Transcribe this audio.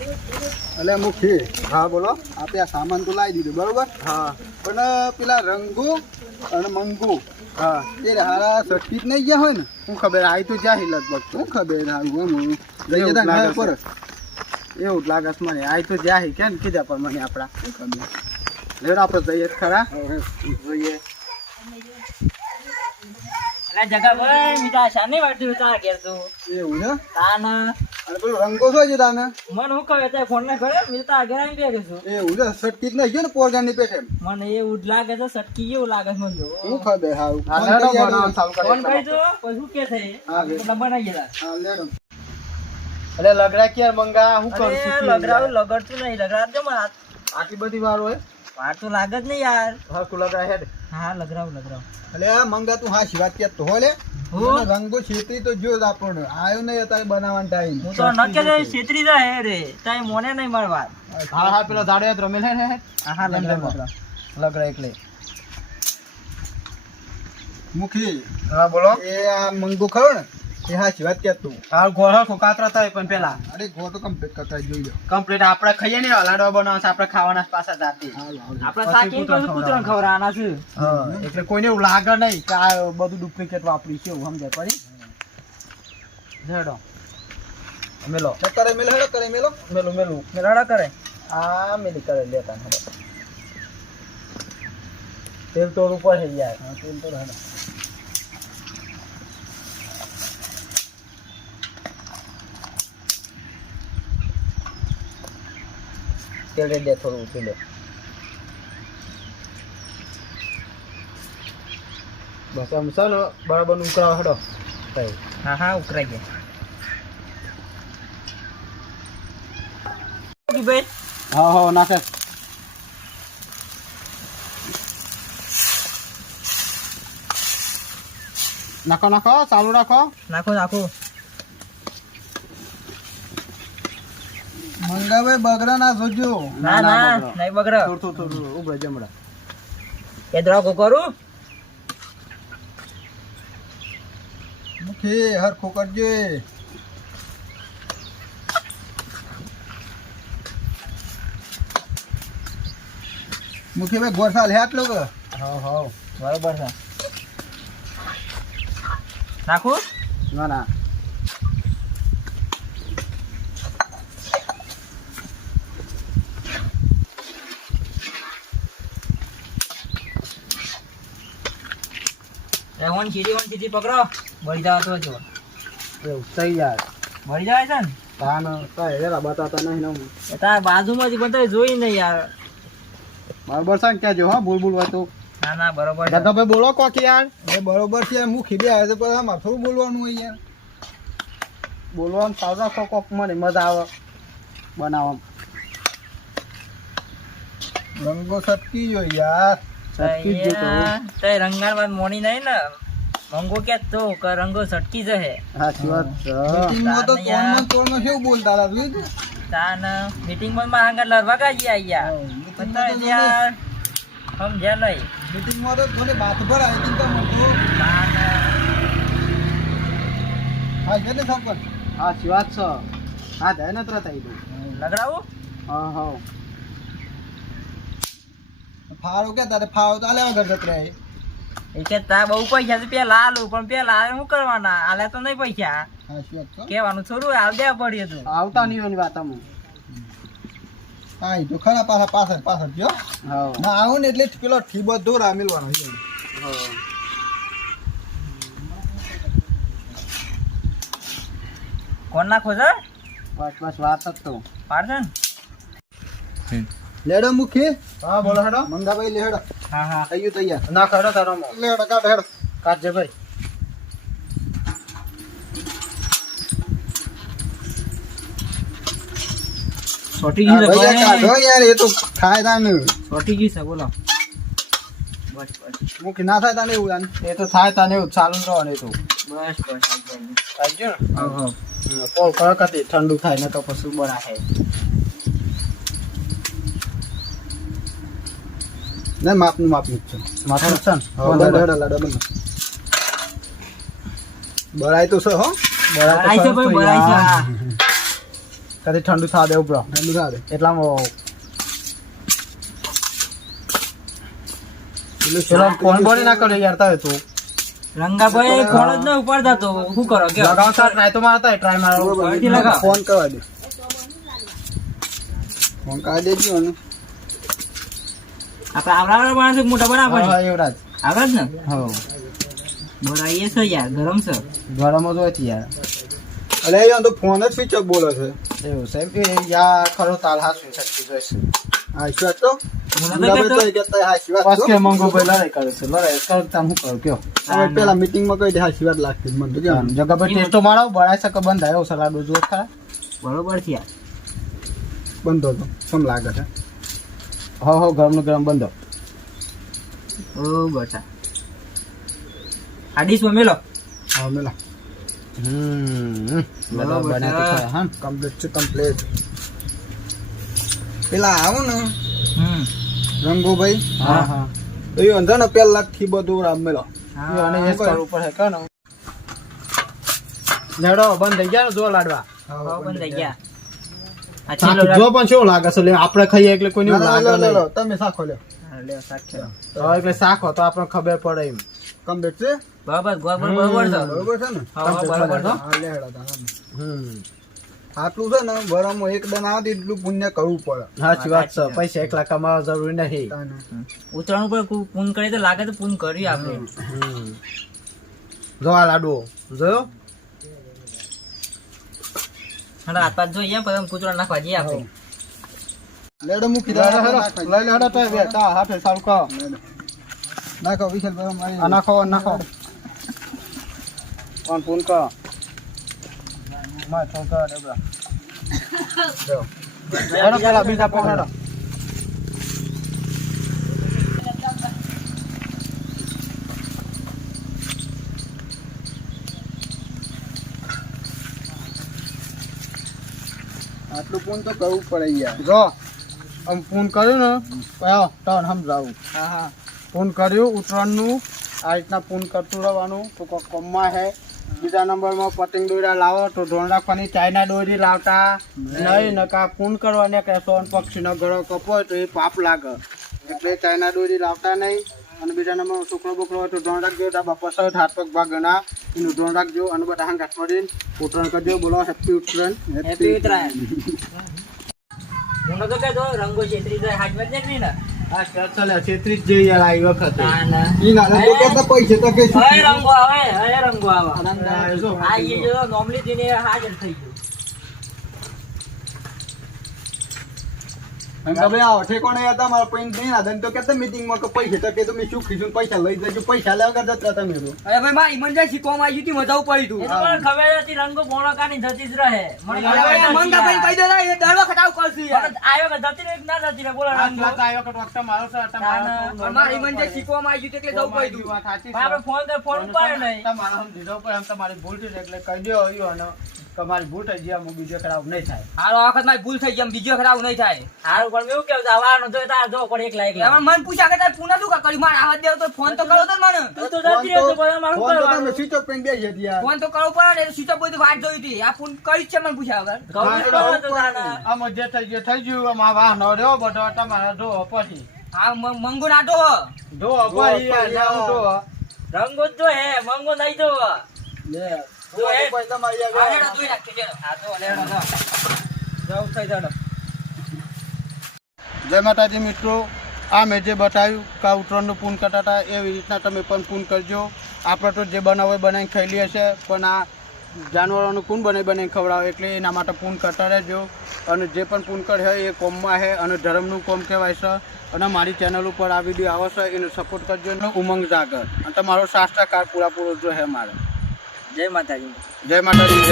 એટલે મુખી હા બોલો આપણે આ સામાન તો લાવી દીધું બરોબર હા પણ પેલા રંગુ અને મંગુ હા એ હારા સટકી જ નહીં ગયા હોય ને શું ખબર આવી તો જ્યાં હિલત બગ શું ખબર હારું એમ એવું જ લાગે પર એવું જ લાગે છે મને આવી તો જ્યાં હી કેમ કીધા પર મને આપણા શું ખબર લેડ આપણે જઈએ જ ખરા જોઈએ જગા ભાઈ મીઠા શાની વાટી ઉતા ઘેર તું એવું છે તાન અને પેલો રંગો છો છે તાને મન હું કહે તે ફોન ના કરે મીઠા ઘેર આવીને બેઠો છું એવું છે સટકી જ નહીં ગયો ને પોરગાની પેટે મને એવું જ લાગે છે સટકી એવું લાગે છે મને જો શું ખબર હારું હા લેડો બનાવવાનું ચાલુ ફોન કરીએ કરી દો પછી કે થઈ હા, બે. બનાવી ગયેલા હા લેડો એટલે લગડા ક્યાં મંગા હું કરું છું અરે લગરાવું લગડતું નહીં લગડાવ જો મારા આટલી બધી વાર હોય વાર તો લાગે જ નહીં યાર હરકું લગડા હેડ હા લગરાવ એટલે આ મંગા તું હા શિવાત કે તો લે હું રંગો છેતરી તો જો જ આપણને આયો નહીં અત્યારે બનાવવાનો ટાઈમ હું તો નકે જાય છેતરી જાય રે તાઈ મોને નહીં માર વાત હા હા પેલો ઝાડે રમેલ હે હા લગરાવ લગડા એટલે મુખી હા બોલો એ આ મંગો ખરો ને એ હા શિવાત કે તું હા ગોળો ખોકાતરા થાય પણ પેલા અરે ગો તો કમ્પ્લીટ કરતા જોઈ લો કમ્પ્લીટ આપણે ખાઈએ ને હલાડવા બનાવવા છે આપણે ખાવાના પાછા જાતી આપણે સાકીને પછી કૂતરાને ખવડાવવાના છે હા એટલે કોઈને એવું લાગે નહીં કે આ બધું ડુપ્લિકેટ વાપરી છે એવું સમજાય પડી ઝેડો મેલો કરે મેલો હેડો કરે મેલો મેલું મેલું મેલાડા કરે આ મેલી કરે લેતા હેડો તેલ તો ઉપર થઈ જાય હા તેલ તો હેડો તેલ દે થોડું ઉઠી બસ આમ છે ને બરાબર ઉકળાવ હેડો કઈ હા હા ઉકરાઈ ગયા ભાઈ હા હા નાખે નાખો નાખો ચાલુ રાખો નાખો નાખો મંગાભાઈ બગડા ના જોજો ના ના નહીં બગડો થોડું થોડું ઉભરે જમડા એ દ્રાકો કરું મુખી હરખું કરજે મુખી ભાઈ ગોરસાલ હે આટલો કે હા હા બરોબર છે નાખું ના ના હોન સીધી પકડો મળી જાવ તો જો એવું તૈયાર મળી જાય છે ને તાન કઈ હેરા બતાતા નહીં ને એ તાર બાજુમાંથી બધા જોઈ નહીં યાર બરાબર છે ને ક્યાં જો હા ભૂલ ભૂલ હોય તો ના ના બરોબર છે. દાદા ભાઈ બોલો કોક યાર એ બરોબર છે મુખી બે આવે છે પણ આમાં થોડું બોલવાનું હોય યાર બોલવાનું સારું રાખો કોક મને મજા આવે બનાવવામાં રંગો સટકી જો યાર સટકી જ જોતો હું. તે રંગાણ વાત મોની નહીં ને મંગો કે તો કે રંગો સટકી જશે સાચી વાત છે મીટિંગમાં તો તોડમાં કેવું બોલતા હતા તું તાન મીટિંગ માં હાંગા લડવા ગાજી આયા બધા યાર સમજ્યા નહીં મીટિંગમાં તો થોડી વાત પર આવી હતી તો મંગો તાન હા છે ને સરપંચ સાચી વાત છે હા થાય ને તરત આવી દઉં લગડાવું હા હા ફાળો કે તારે ફાળો તો આલે વગર જત રહે એ કે તા બહુ પૈસા છે પેલા આલું પણ પેલા શું કરવાના આલે તો નહીં પૈસા હા શું વાત છે કેવાનું થોડું હાલ દેવા પડ્યું હતું આવતા નહીં એની વાત અમુક હા એ તો ખરા પાછળ પાછળ જો હા ના આવું ને એટલે જ પેલો ઠીબો દોર આ મેલવાનો છે હા કોણ નાખો છે બસ બસ વાત જ તો પાડશે ને લેડો મુખી હા બોલો હેડો મંગાભાઈ લે હેડો હા હા થઈ ગયું તૈયાર ના ખડો તારો લેડો કાઢ હેડો કાઢજે ભાઈ છોટી હા, ભાઈ કાઢો યાર એ તો થાય તાને છોટી ગઈ છે બોલો બસ બસ મુખી ના થાય તાને એવું તાને એ તો થાય તને એવું ચાલુ જ રહો ને તો બસ બસ આવજો ને હા હા પોલ કડકતી ઠંડુ થાય ને તો પછી બનાવે ના માપનું જ છે માથું છે ને હેડો લાડો બનો બરાય તો છે હો બરાઈ છે ભાઈ બરાઈ છે હા. કદી ઠંડુ થવા દેવું બ્રો ઠંડુ થવા દે એટલામાં પેલું ચલો ફોન બોલી ના કર્યો યાર તારે તું રંગાભાઈ ફોન જ ન ઉપાડતા તો શું કરો કે લગાવતા ટ્રાય તો મારતા ટ્રાય મારો ફરીથી લગાવ. ફોન કરવા દે ફોન કરવા દેજો ને આપણે આવડા માણસ મોટા બનાવવા હા યુવરાજ આવડે જ ને હા બોલાઈએ છે યાર ગરમ છે ગરમ જ હોય છે યાર અરે અહીંયા તો ફોન જ સ્વિચ ઓફ બોલે છે એવું સાહેબ એ યાર ખરો તાલ હાસું શક્તિ જોઈશે હા શિવાત તો મને તો બરાબર કહેતો. તો કહેતા હા શિવાત બસ તો કે મંગો ભાઈ લડાઈ કરે છે લડાઈ કરતા હું કરું કયો હવે પેલા મીટિંગમાં કહી દે હા શિવાત લાગતી મને તો કેમ જગા ભાઈ ટેસ્ટો મારો બળાઈ શકે બંધ આવ્યો સલાડો જો ખરા બરોબર છે યાર બંધો તો સમ લાગે છે હો ગરમનું ગરમ બંધો ઓ બટા આ ડીશમાં મેલો હા મેલા બધા બને તો ખરા હા કમ્પ્લીટ છે કમ્પ્લીટ પેલા આવો ને હમ રંગુભાઈ હા હા તો એ અંદર ને પેલા થી બધું રામ મેલો અને એ જ કરવું પડે કે ને લેડો બંધ થઈ ગયા ને જો લાડવા હા બંધ થઈ ગયા આ શાક છેલ્લો જો પણ શું લાગે છે લે આપણે ખાઈએ એટલે કોઈને એવું લાગે લો નહીં તમે સાખો લ્યો લે સાચે હવે એટલે શાક હોય તો આપણને ખબર પડે એમ કમ્પ્લીટ છે બરાબર બરાબર બરાબર છે બરોબર છે ને હા બરાબર છે હા લે હેડા તા આટલું છે ને બરાબર એક દન આવે તો એટલું પુણ્ય કરવું પડે સાચી વાત છે પૈસા એકલા કમાવા જરૂરી નહીં તાને. ઉતરાણ ઉપર પૂન કરી તો લાગે તો પૂન કર્યું આપણે જો આ લાડુ જોયો અને હાથ પાછ જોઈએ પછી કૂતરો નાખવા જઈએ આપણે લેડો મૂકી દે લઈ લે હેડો તો બે તા હાથે સારું કહો નાખો વિશાલ ભાઈ મારી આ નાખો કોણ ફોન કહો માર ફોન કહો ડબરા હેડો પેલા બીજા ફોન હેડો આટલું પૂન તો કરવું પડે યાર જો આમ ફોન કર્યું ને કયો તને સમજાવું હા હા ફોન કર્યું ઉત્તરાયણનું આ રીતના ફોન કરતું રહેવાનું તો કોઈ કોમમાં હે બીજા નંબરમાં પતંગ દોરા લાવો તો ઢોળ રાખવાની ચાઇના દોરી લાવતા નહીં નકા ફોન કરવાને કે સોન પક્ષીનો ગળો કપો હોય તો એ પાપ લાગે એટલે ચાઇના દોરી લાવતા નહીં અને બીજા નંબર છોકરો બોકરો હોય તો ઢોળ રાખજો તારા બાપા સહિત હાથ પગ ભાગ ગણા એનું ઢોળ રાખજો અને બધા હાંગ હાથ પડીને ઉત્તરાયણ કરજો બોલો હેપી ઉત્તરાયણ હેપી ઉત્તરાયણ હું તો કે જો રંગો છેતરી જાય હાથ માં નહીં ને હા ચાલે છેત્રીસ જેવી યાર આવી વખતે ના ના ઈ ના તો કેતા પૈસે તો કે હવે રંગો આવે હવે રંગો આવે જો આ એ જો નોર્મલી દિને હાજર થઈ ગયું ભાઈ આવો ઠેકોણે હતા મારા પૈન દઈ ના દન તો કેતા મીટિંગમાં કે પૈસે તો કે તમે શું કીધું પૈસા લઈ જજો પૈસા લેવા કરતા તમે તો અરે ભાઈ મારી ઇમરજન્સી કોમ આવી હતી મજા પડી તું એ તો મને ખબર હતી રંગો પોણકાની જતી જ રહે મને ખબર અરે હતી મંગા ભાઈ કહી દો ને એ દર વખત આવું કરશું યાર પણ આવ્યો કે જતી રહે કે ના જતી રહે બોલો રંગો આવ્યો કે ડોક્ટર મારો છે પણ મારી ઇમરજન્સી કોમ આવી હતી એટલે જવું પડ્યું વાત સાચી પણ આપણે ફોન કરે ફોન ઉપાડે નહીં તમારે આમ દીધો પણ આમ તમારી ભૂલ થઈ એટલે કહી દો આવ્યો અને તમારી ભૂલ થઈ ગયા બીજો ખરાબ નહીં થાય હાલો વખત મારી ભૂલ થઈ ગઈ એમ બીજો ખરાબ નહીં થાય હારું પણ એવું કેવું આવવાનો તો તાર જો પણ એકલા એકલા એમાં મન પૂછ્યા કે તાર પૂના શું કર્યું મારે આવા દેવ તો ફોન તો કરો તો ને મને તું તો જતી રહે તો પણ મારું ફોન તો તમે કરવાનું સ્વિચ ઓફ કરીને બેસી હતી યાર ફોન તો કરવો પડે ને સ્વિચ ઓફ બધું વાત જોઈ હતી આ ફોન કરી જ છે મને પૂછ્યા વગર ગૌરી કરો તો તાના આમ જે થઈ ગયું થઈ ગયું આમાં વાહનો રહ્યો બધો તમારે ધો પછી હા મંગો નાટો ધો પછી જાઉં ધો રંગો જ જો હે મંગો નહીં જો લે જો એ પૈસા મારી આ આવ્યા લેડો ધોઈ નાખજો ચલો. આ તો લેડો જો જવું થઈ જાડો જય માતાજી મિત્રો આ મેં જે બતાવ્યું કે ઉત્તરાયણનું પૂન કરતા હતા એવી રીતના તમે પણ પૂન કરજો આપણે તો જે બનાવો એ બનાવીને ખાઈ લઈએ છે પણ આ જાનવરોનું પૂન બનાવીને ખવડાવે એટલે એના માટે પૂન કરતા રહેજો અને જે પણ પૂન કરે એ કોમમાં છે અને ધર્મનું કોમ કહેવાય છે અને મારી ચેનલ ઉપર આ વિડીયો આવે છે એને સપોર્ટ કરજો અને ઉમંગ જાગર અને તમારો શાસ્ત્રકાર પૂરાપૂરો જો છે મારે જય માતાજી જય માતાજી